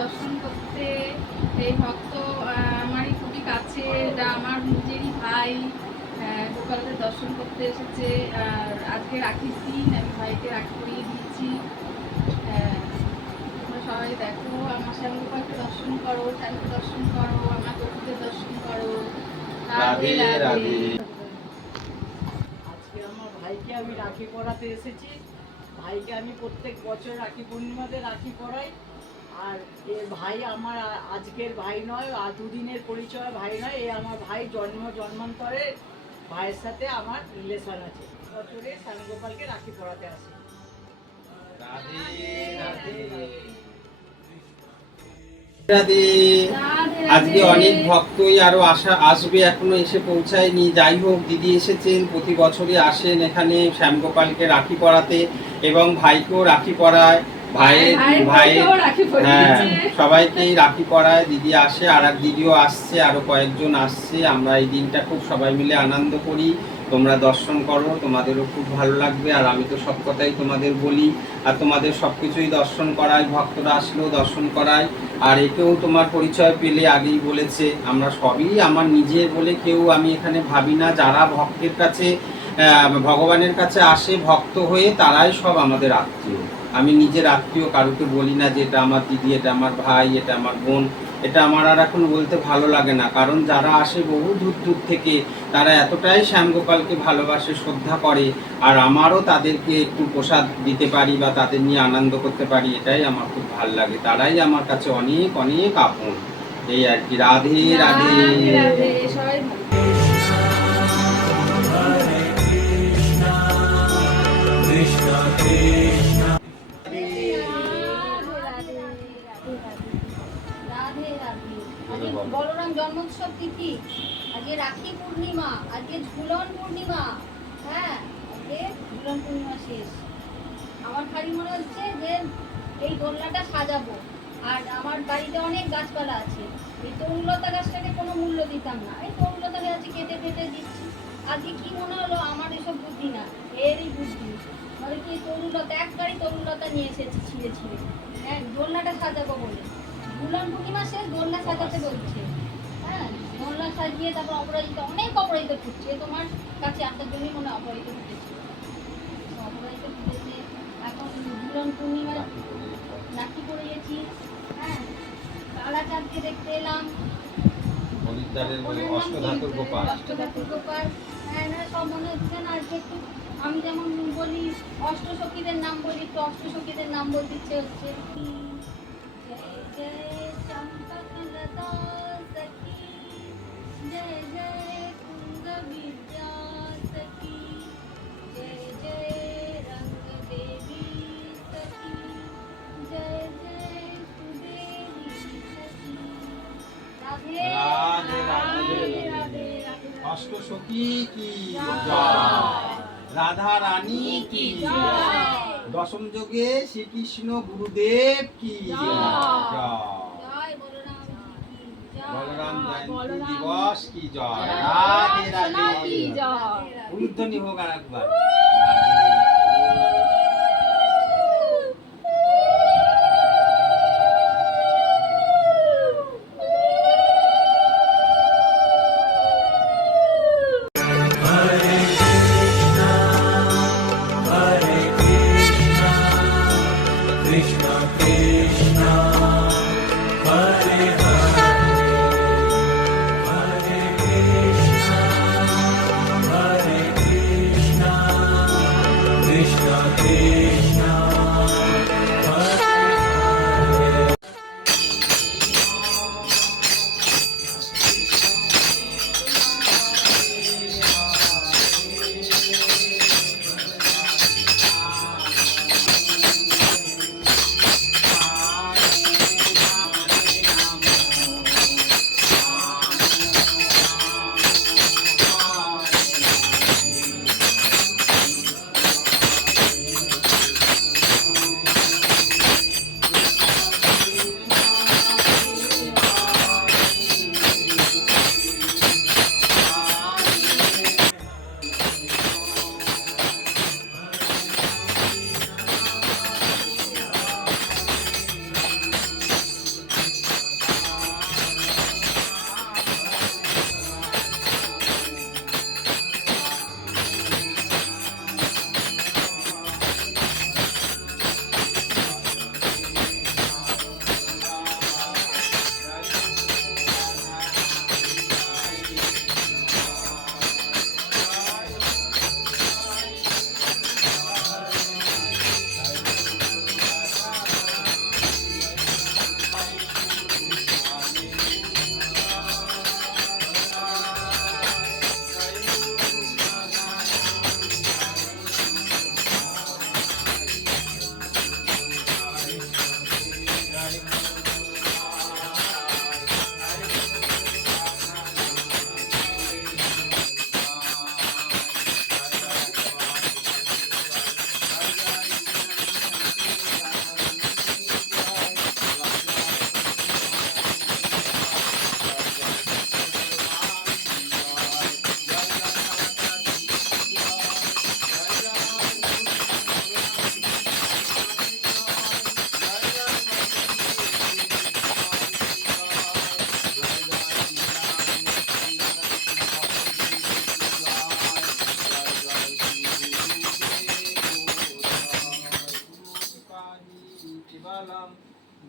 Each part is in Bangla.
দর্শন করতে। এই ভক্ত আমারই খুবই কাছে, এটা আমার নিজেরই ভাই। গোপালকে দর্শন করতে এসেছে। আর আজকে রাখির দিন, আমি ভাইকে রাখি পরিয়ে দিয়েছি। তোমরা সবাই দেখো, আমার শ্যাম গোপালকে দর্শন করো, শ্যামকে দর্শন করো, আমার গোপুকে দর্শন করো। রাধে রাধে। আজকে আমার ভাইকে আমি রাখি পরাতে এসেছি। ভাইকে আমি প্রত্যেক বছর রাখি পূর্ণিমাতে রাখি পরাই। আর এ ভাই আমার আজকের ভাই নয়, আর দুদিনের পরিচয় ভাই নয়, এ আমার ভাই জন্মান্তরে ভাইয়ের সাথে আমার রিলেশন আছে। বছরে শ্যামগোপালকে রাখি পরাতে আসি। আজকে অনেক ভক্তই আরো আসবে, এখনো এসে পৌঁছায়নি। যাই হোক, দিদি এসেছেন, প্রতি বছরই আসেন এখানে শ্যামগোপালকে রাখি পরাতে এবং ভাইকেও রাখি পরায়। হ্যাঁ, সবাইকেই রাখি পরায়। দিদি আসে, আর এক দিদিও আসছে, আরো কয়েকজন আসছে। আমরা এই দিনটা খুব সবাই মিলে আনন্দ করি। তোমরা দর্শন করো, তোমাদেরও খুব ভালো লাগবে। আর আমি তো সব কথাই তোমাদের বলি, আর তোমাদের সব কিছুই দর্শন করাই, ভক্তরা আসলেও দর্শন করাই। আর একেও তোমার পরিচয় পেলে আগেই বলেছে, আমরা সবই আমার নিজের বলে কেউ আমি এখানে ভাবি না। যারা ভক্তের কাছে ভগবানের কাছে আসে ভক্ত হয়ে, তারাই সব আমাদের আত্মীয়। আমি নিজের আত্মীয় কারুকে বলি না যে এটা আমার দিদি, এটা আমার ভাই, এটা আমার বোন। এটা আমার আর এখন বলতে ভালো লাগে না, কারণ যারা আসে বহু দূর দূর থেকে, তারা এতটাই শ্যামগোপালকে ভালোবাসে, শ্রদ্ধা করে। আর আমারও তাদেরকে একটু প্রসাদ দিতে পারি বা তাদের নিয়ে আনন্দ করতে পারি, এটাই আমার খুব ভালো লাগে। তারাই আমার কাছে অনেক অনেক আপন। এই আর কি। রাধে রাধে। বলরাম জন্মোৎসব তিথি, আজকে রাখি পূর্ণিমা, আজকে ঝুলন পূর্ণিমা। হ্যাঁ, আজকে ঝুলন পূর্ণিমা শেষ। আমার খালি মনে হচ্ছে যে এই দোলনাটা সাজাবো। আর আমার বাড়িতে অনেক গাছপালা আছে, এই তরুলতা গাছটাকে কোনো মূল্য দিতাম না, এই তরুলতা গাছ কেটে কেটে দিচ্ছি। আজকে কি মনে হলো, আমার এসব বুদ্ধি না, এরই বুদ্ধি। মানে কি, তরুলতা এক গাড়ি তরুলতা নিয়ে এসেছি ছিঁড়ে ছিঁড়ে। হ্যাঁ, দোলনাটা সাজাবো বলে। ঝুলন পূর্ণিমা শেষ, দোলনা সাজাতে বলছে। হ্যাঁ, দোলনা সাজিয়ে তারপর অপরাজিতা, অনেক অপরাজিতা ফুটছে। তোমার কাছে আসার জন্যই মনে অপরাজিতা ফুটেছে, অপরাজিতা ফুটেছে। এখন ঝুলন পূর্ণিমা রাখি পরিয়েছি। হ্যাঁ, কালাচাঁদকে দেখতে এলাম, অষ্টধাতুর গোপাল। হ্যাঁ, সব মনে হচ্ছে না। আজকে একটু আমি যেমন বলি অষ্টসখীদের নাম বলি, একটু অষ্টসখীদের নাম বলতে ইচ্ছে হচ্ছে। জয় জয় চম্পকলতা সখী, জয় জয় কুন্দ বিদ্যা সখী, জয় জয় রঙ্গ দেবী সখী, জয় জয় সুদেবী সখী। রাধে রাধে। অষ্ট সখী কি জয়, রাধা রানী কি জয়, দশম যুগে শ্রীকৃষ্ণ গুরুদেব কি জয়, বলরাম জয়ন্তী দিবস কি জয়, রাধে রাধে, উলুধ্বনি হোক আর একবার, রাধে রাধে।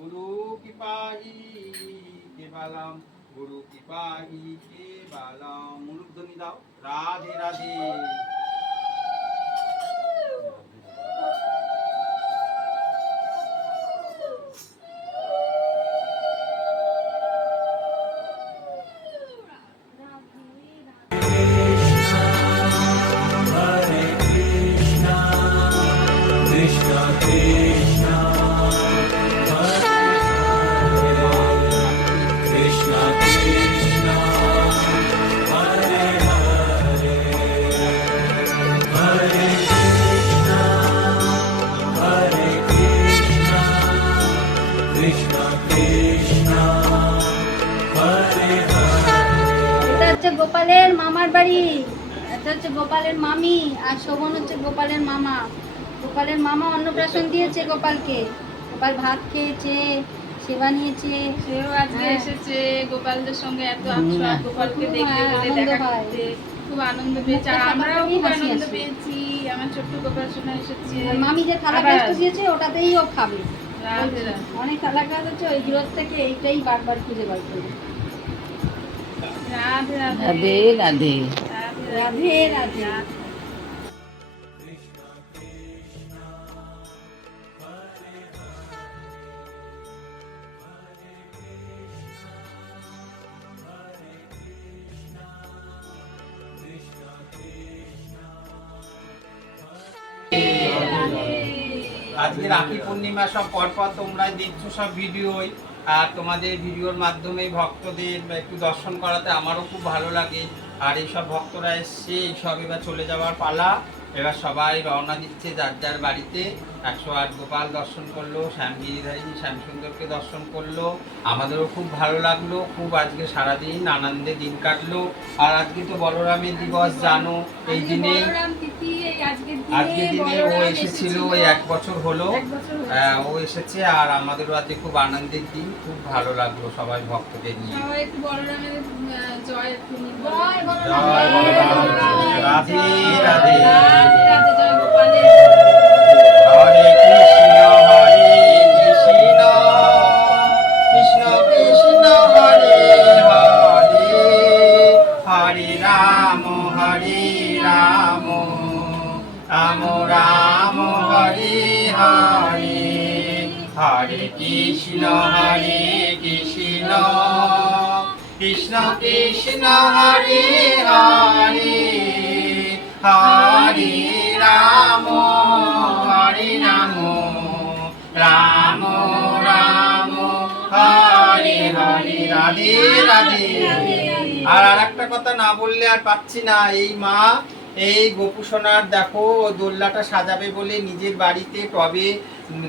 गुरु की पाही केवलम, गुरु की पाही केवलम। मुलुध्वनि दाओ, राधे राधे। গোপালের মামার বাড়ি, এটা হচ্ছে গোপালের মামি, আর শোভন হচ্ছে গোপালের মামা। গোপালের মামা অন্নপ্রাশন দিয়েছে গোপালকে, গোপাল ভাত খেয়েছে, সেবা নিয়েছে। সেও আজকে এসেছে গোপালদের সঙ্গে, এত আফসোস গোপালকে দেখতে বলে, দেখা করতে খুব আনন্দ পেয়েছে, আর আমরাও খুব আনন্দ পেয়েছি। আমার ছোট্ট গোপাল সোনা এসেছে। মামি যে থালা গ্লাসটা দিয়েছে ওটাতেই ও খাবে। রাধে রাধে। অনেক থালা গ্লাস আছে, ওই গৃহ থেকে এইটাই বারবার খুঁজে বার করবে। রাধে রাধে। রাধে রাধে। রাধে রাধে। আজকে রাখি পূর্ণিমা, সব পরপর তোমরা দেখছো সব ভিডিও। আর তোমাদের ভিডিওর মাধ্যমে ভক্তদের একটু দর্শন করাতে আমারও খুব ভালো লাগে। আর এইসব ভক্তরা এসছে, এইসব এবার চলে যাওয়ার পালা। এবার সবাই রওনা দিচ্ছে যার যার বাড়িতে। 108 গোপাল দর্শন করলো, শ্যামগিরিধারী শ্যামসুন্দরকে দর্শন করলো। আমাদেরও খুব ভালো লাগলো, খুব আজকে সারাদিন আনন্দে দিন কাটলো। আর আজকে তো বলরামের দিবস, জানো এই দিনে বলরাম তিথি, এই আজকের আজকের দিনে ও বলরাম এসেছিল, ওই 1 বছর হলো। 1 বছর হয়েছে। ও এসেছে, আর আমাদেরও আজকে খুব আনন্দের দিন, খুব ভালো লাগলো সবাই ভক্তদের নিয়ে। সবাই একটু বলরামের জয় একটু নিয়ে বলো। জয় বলরাম, জয় বলরাম, রাধে রাধে। রাধে রাধে, জয় গোপালের। হরে কৃষ্ণ কৃষ্ণ কৃষ্ণ হরে হরে, হরে রাম রাম রাম হরে হরে, হরে কৃষ্ণ কৃষ্ণ কৃষ্ণ কৃষ্ণ হরে হরে, হরে রাম রাম রাম হরে হরে, রাধে রাধে। আর আরেকটা কথা না বললে আর পাচ্ছি না, এই মা এই গোপু সোনার দেখো দোলনাটা সাজাবে বলে নিজের বাড়িতে টবে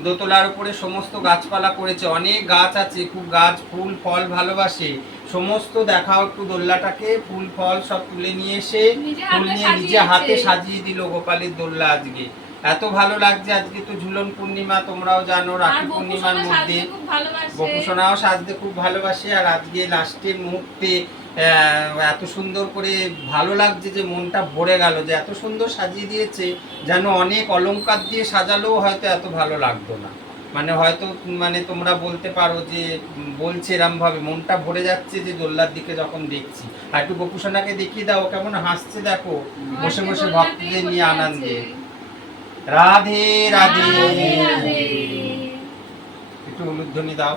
দোতলার উপরে সমস্ত গাছপালা করেছে। অনেক গাছ আছে, খুব গাছ ফুল ফল ভালোবাসে। সমস্ত দেখাও একটু দোলনাটাকে, ফুল ফল সব তুলে নিয়ে এসে ফুল নিয়ে নিজে হাতে সাজিয়ে দিল গোপালের দোলনা। আজকে এত ভালো লাগছে। আজকে তো ঝুলন পূর্ণিমা, তোমরাও জানো, রাখি পূর্ণিমার মধ্যে গোপু সোনাও সাজতে খুব ভালোবাসে। আর আজকে লাস্টের মুহূর্তে এত সুন্দর করে ভালো লাগছে যে মনটা ভরে গেল, যে এত সুন্দর সাজিয়ে দিয়েছে, যেন অনেক অলংকার দিয়ে সাজালেও হয়তো এত ভালো লাগতো না। মানে হয়তো মানে তোমরা বলতে পারো যে বলছে এরম ভাবে মনটা ভরে যাচ্ছে যে দোলনার দিকে যখন দেখছি। আর একটু গোপু সোনাকে দেখিয়ে দাও, কেমন হাসছে দেখো বসে বসে ভক্তদের নিয়ে আনন্দে। রাধে রাধে, একটু উলুধ্বনি দাও।